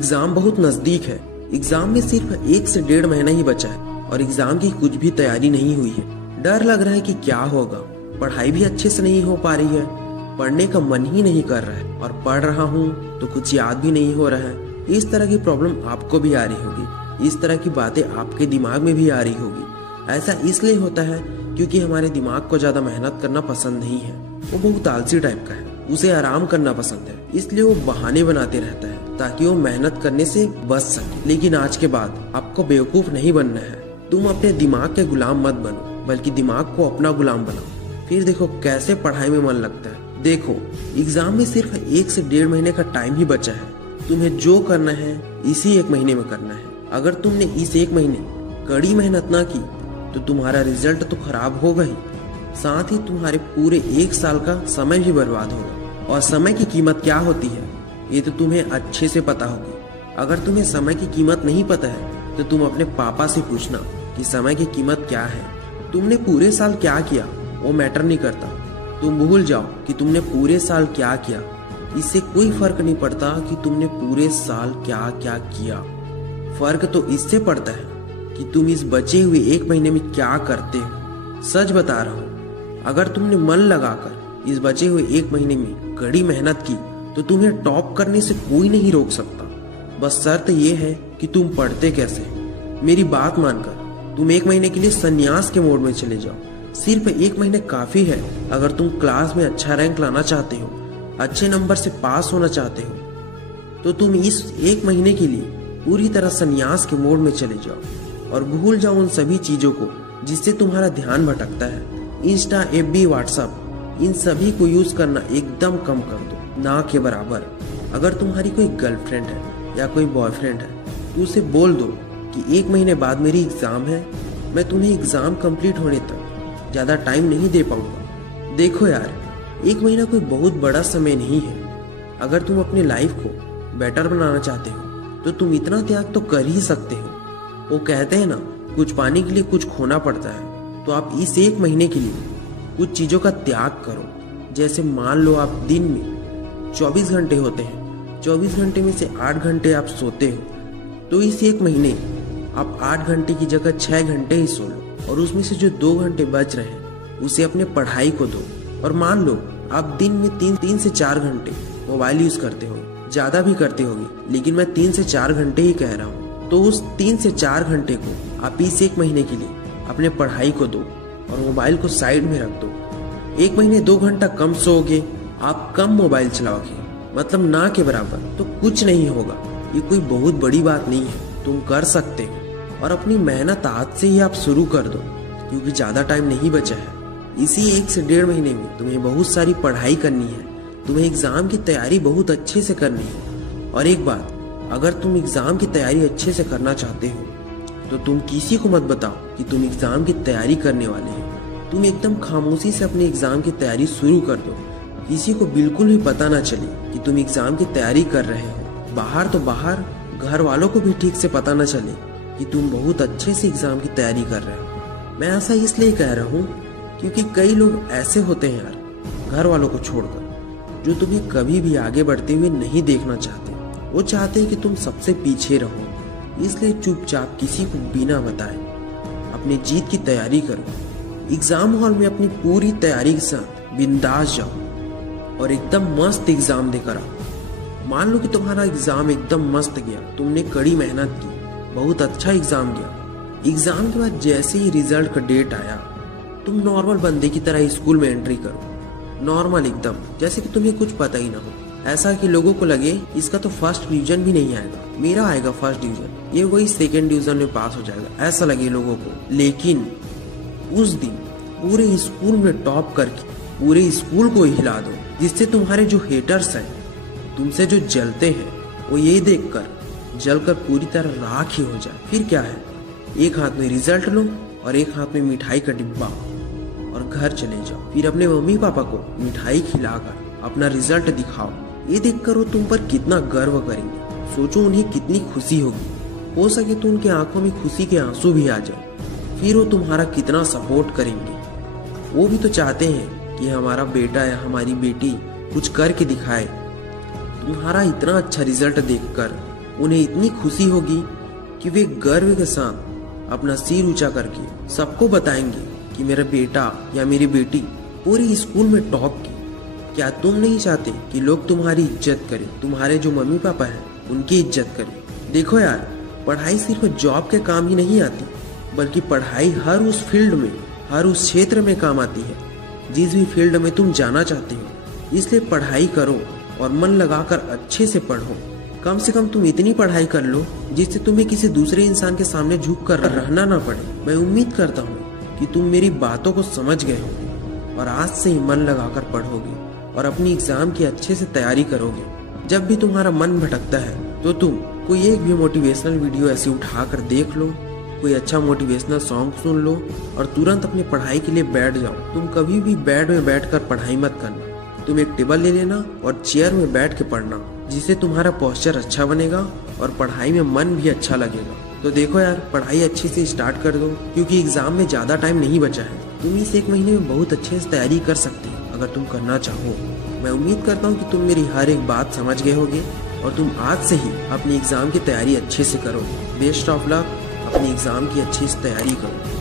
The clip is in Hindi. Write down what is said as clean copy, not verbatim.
एग्जाम बहुत नजदीक है। एग्जाम में सिर्फ 1 से 1.5 महीना ही बचा है और एग्जाम की कुछ भी तैयारी नहीं हुई है। डर लग रहा है कि क्या होगा, पढ़ाई भी अच्छे से नहीं हो पा रही है, पढ़ने का मन ही नहीं कर रहा है और पढ़ रहा हूँ तो कुछ याद भी नहीं हो रहा है। इस तरह की प्रॉब्लम आपको भी आ रही होगी, इस तरह की बातें आपके दिमाग में भी आ रही होगी। ऐसा इसलिए होता है क्योंकि हमारे दिमाग को ज्यादा मेहनत करना पसंद नहीं है। वो बहुत आलसी टाइप का है, उसे आराम करना पसंद है, इसलिए वो बहाने बनाते रहता है ताकि वो मेहनत करने से बच सके। लेकिन आज के बाद आपको बेवकूफ नहीं बनना है। तुम अपने दिमाग के गुलाम मत बनो, बल्कि दिमाग को अपना गुलाम बनाओ। फिर देखो कैसे पढ़ाई में मन लगता है। देखो, एग्जाम में सिर्फ 1 से 1.5 महीने का टाइम ही बचा है। तुम्हें जो करना है इसी 1 महीने में करना है। अगर तुमने इस 1 महीने कड़ी मेहनत ना की तो तुम्हारा रिजल्ट तो खराब होगा ही, साथ ही तुम्हारे पूरे 1 साल का समय भी बर्बाद होगा। और समय की कीमत क्या होती है ये तो तुम्हें अच्छे से पता होगी। अगर तुम्हें समय की कीमत नहीं पता है तो तुम अपने पापा से पूछना कि समय की कीमत क्या है। तुमने पूरे साल क्या किया वो मैटर नहीं करता। तुम भूल जाओ कि तुमने पूरे साल क्या किया, इससे कोई फर्क नहीं पड़ता कि तुमने पूरे साल क्या क्या किया। फर्क तो इससे पड़ता है कि तुम इस बचे हुए 1 महीने में क्या करते हो। सच बता रहा हूँ, अगर तुमने मन लगाकर इस बचे हुए 1 महीने में कड़ी मेहनत की तो तुम्हें टॉप करने से कोई नहीं रोक सकता। बस शर्त ये है कि तुम पढ़ते कैसे। मेरी बात मानकर तुम 1 महीने के लिए संन्यास के मोड में चले जाओ। सिर्फ 1 महीने काफी है। अगर तुम क्लास में अच्छा रैंक लाना चाहते हो, अच्छे नंबर से पास होना चाहते हो, तो तुम इस 1 महीने के लिए पूरी तरह संन्यास के मोड में चले जाओ और भूल जाओ उन सभी चीजों को जिससे तुम्हारा ध्यान भटकता है। इंस्टा, एफबी, व्हाट्सएप, इन सभी को यूज करना एकदम कम कर दो, ना के बराबर। अगर तुम्हारी कोई गर्लफ्रेंड है या कोई बॉयफ्रेंड है तो उसे बोल दो कि 1 महीने बाद मेरी एग्जाम है, मैं तुम्हें एग्जाम कंप्लीट होने तक ज्यादा टाइम नहीं दे पाऊंगा। देखो यार, 1 महीना कोई बहुत बड़ा समय नहीं है। अगर तुम अपनी लाइफ को बेटर बनाना चाहते हो तो तुम इतना त्याग तो कर ही सकते हो। वो कहते हैं ना, कुछ पाने के लिए कुछ खोना पड़ता है। तो आप इस 1 महीने के लिए कुछ चीजों का त्याग करो। जैसे मान लो आप दिन में 24 घंटे होते हैं, 24 घंटे में से 8 घंटे आप सोते हो, तो इस 1 महीने आप 8 घंटे की जगह 6 घंटे ही सो लो और उसमें से जो 2 घंटे बच रहे हैं उसे अपने पढ़ाई को दो। और मान लो आप दिन में 3 से 4 घंटे मोबाइल यूज करते हो, ज्यादा भी करते होगे, लेकिन मैं 3 से 4 घंटे ही कह रहा हूँ, तो उस 3 से 4 घंटे को आप इस 1 महीने के लिए अपने पढ़ाई को दो और मोबाइल को साइड में रख दो। 1 महीने 2 घंटा कम सोओगे, आप कम मोबाइल चलाओगे, मतलब ना के बराबर, तो कुछ नहीं होगा। ये कोई बहुत बड़ी बात नहीं है, तुम कर सकते हो। और अपनी मेहनत आज से ही आप शुरू कर दो क्योंकि ज्यादा टाइम नहीं बचा है। इसी 1 से 1.5 महीने में तुम्हें बहुत सारी पढ़ाई करनी है, तुम्हें एग्जाम की तैयारी बहुत अच्छे से करनी है। और एक बात, अगर तुम एग्जाम की तैयारी अच्छे से करना चाहते हो तो तुम किसी को मत बताओ कि तुम एग्जाम की तैयारी करने वाले हो। तुम एकदम खामोशी से अपने एग्जाम की तैयारी शुरू कर दो। किसी को बिल्कुल भी पता ना चले कि तुम एग्जाम की तैयारी कर रहे हो। बाहर तो बाहर, घर वालों को भी ठीक से पता ना चले कि तुम बहुत अच्छे से एग्जाम की तैयारी कर रहे हो। मैं ऐसा इसलिए कह रहा हूँ क्योंकि कई लोग ऐसे होते हैं यार, घर वालों को छोड़कर, जो तुम्हें कभी भी आगे बढ़ते हुए नहीं देखना चाहते। वो चाहते हैं कि तुम सबसे पीछे रहो। इसलिए चुपचाप किसी को बिना बताए अपनी जीत की तैयारी करो। एग्जाम हॉल में अपनी पूरी तैयारी के साथ बिंदास जाओ और एकदम मस्त एग्जाम देकर आओ। मान लो कि तुम्हारा एग्जाम एकदम मस्त गया, तुमने कड़ी मेहनत की, बहुत अच्छा एग्जाम गया। एग्जाम के बाद जैसे ही रिजल्ट का डेट आया, तुम नॉर्मल बंदे की तरह स्कूल में एंट्री करो, नॉर्मल एकदम, जैसे कि तुम्हें कुछ पता ही ना हो। ऐसा कि लोगों को लगे इसका तो फर्स्ट डिवीजन भी नहीं आएगा, मेरा आएगा फर्स्ट डिवीजन, ये वही 2nd डिवीजन में पास हो जाएगा, ऐसा लगे लोगों को। लेकिन उस दिन पूरे स्कूल में टॉप करके पूरे स्कूल को हिला दो, जिससे तुम्हारे जो हेटर्स हैं, तुमसे जो जलते हैं, वो ये देखकर जलकर पूरी तरह राख ही हो जाए। फिर क्या है, एक हाथ में रिजल्ट लो और एक हाथ में मिठाई का डिब्बा और घर चले जाओ। फिर अपने मम्मी पापा को मिठाई खिलाकर अपना रिजल्ट दिखाओ। ये देखकर वो तुम पर कितना गर्व करेंगे। सोचो उन्हें कितनी खुशी होगी। हो सके तो उनकी आंखों में खुशी के आंसू भी आ जाए। फिर वो तुम्हारा कितना सपोर्ट करेंगे। वो भी तो चाहते हैं कि हमारा बेटा या हमारी बेटी कुछ करके दिखाए। तुम्हारा इतना अच्छा रिजल्ट देखकर उन्हें इतनी खुशी होगी कि वे गर्व के साथ अपना सिर ऊंचा करके सबको बताएंगे कि मेरा बेटा या मेरी बेटी पूरी स्कूल में टॉप की। क्या तुम नहीं चाहते कि लोग तुम्हारी इज्जत करें, तुम्हारे जो मम्मी पापा हैं उनकी इज्जत करें? देखो यार, पढ़ाई सिर्फ जॉब के काम ही नहीं आती, बल्कि पढ़ाई हर उस फील्ड में, हर उस क्षेत्र में काम आती है जिस भी फील्ड में तुम जाना चाहते हो। इसलिए पढ़ाई करो और मन लगाकर अच्छे से पढ़ो। कम से कम तुम इतनी पढ़ाई कर लो जिससे तुम्हें किसी दूसरे इंसान के सामने झुक कर रहना ना पड़े। मैं उम्मीद करता हूँ कि तुम मेरी बातों को समझ गए हो और आज से ही मन लगाकर पढ़ोगे और अपनी एग्जाम की अच्छे से तैयारी करोगे। जब भी तुम्हारा मन भटकता है तो तुम कोई एक भी मोटिवेशनल वीडियो ऐसे उठाकर देख लो, कोई अच्छा मोटिवेशनल सॉन्ग सुन लो और तुरंत अपनी पढ़ाई के लिए बैठ जाओ। तुम कभी भी बेड में बैठकर पढ़ाई मत करना, तुम एक टेबल ले लेना और चेयर में बैठ के पढ़ना, जिससे तुम्हारा पोस्चर अच्छा बनेगा और पढ़ाई में मन भी अच्छा लगेगा। तो देखो यार, पढ़ाई अच्छे से स्टार्ट कर दो क्योंकि एग्जाम में ज़्यादा टाइम नहीं बचा है। तुम इस एक महीने में बहुत अच्छे से तैयारी कर सकते हो अगर तुम करना चाहो। मैं उम्मीद करता हूँ कि तुम मेरी हर एक बात समझ गए होगे और तुम आज से ही अपनी एग्जाम की तैयारी अच्छे से करो। बेस्ट ऑफ लक, अपनी एग्जाम की अच्छी से तैयारी करो।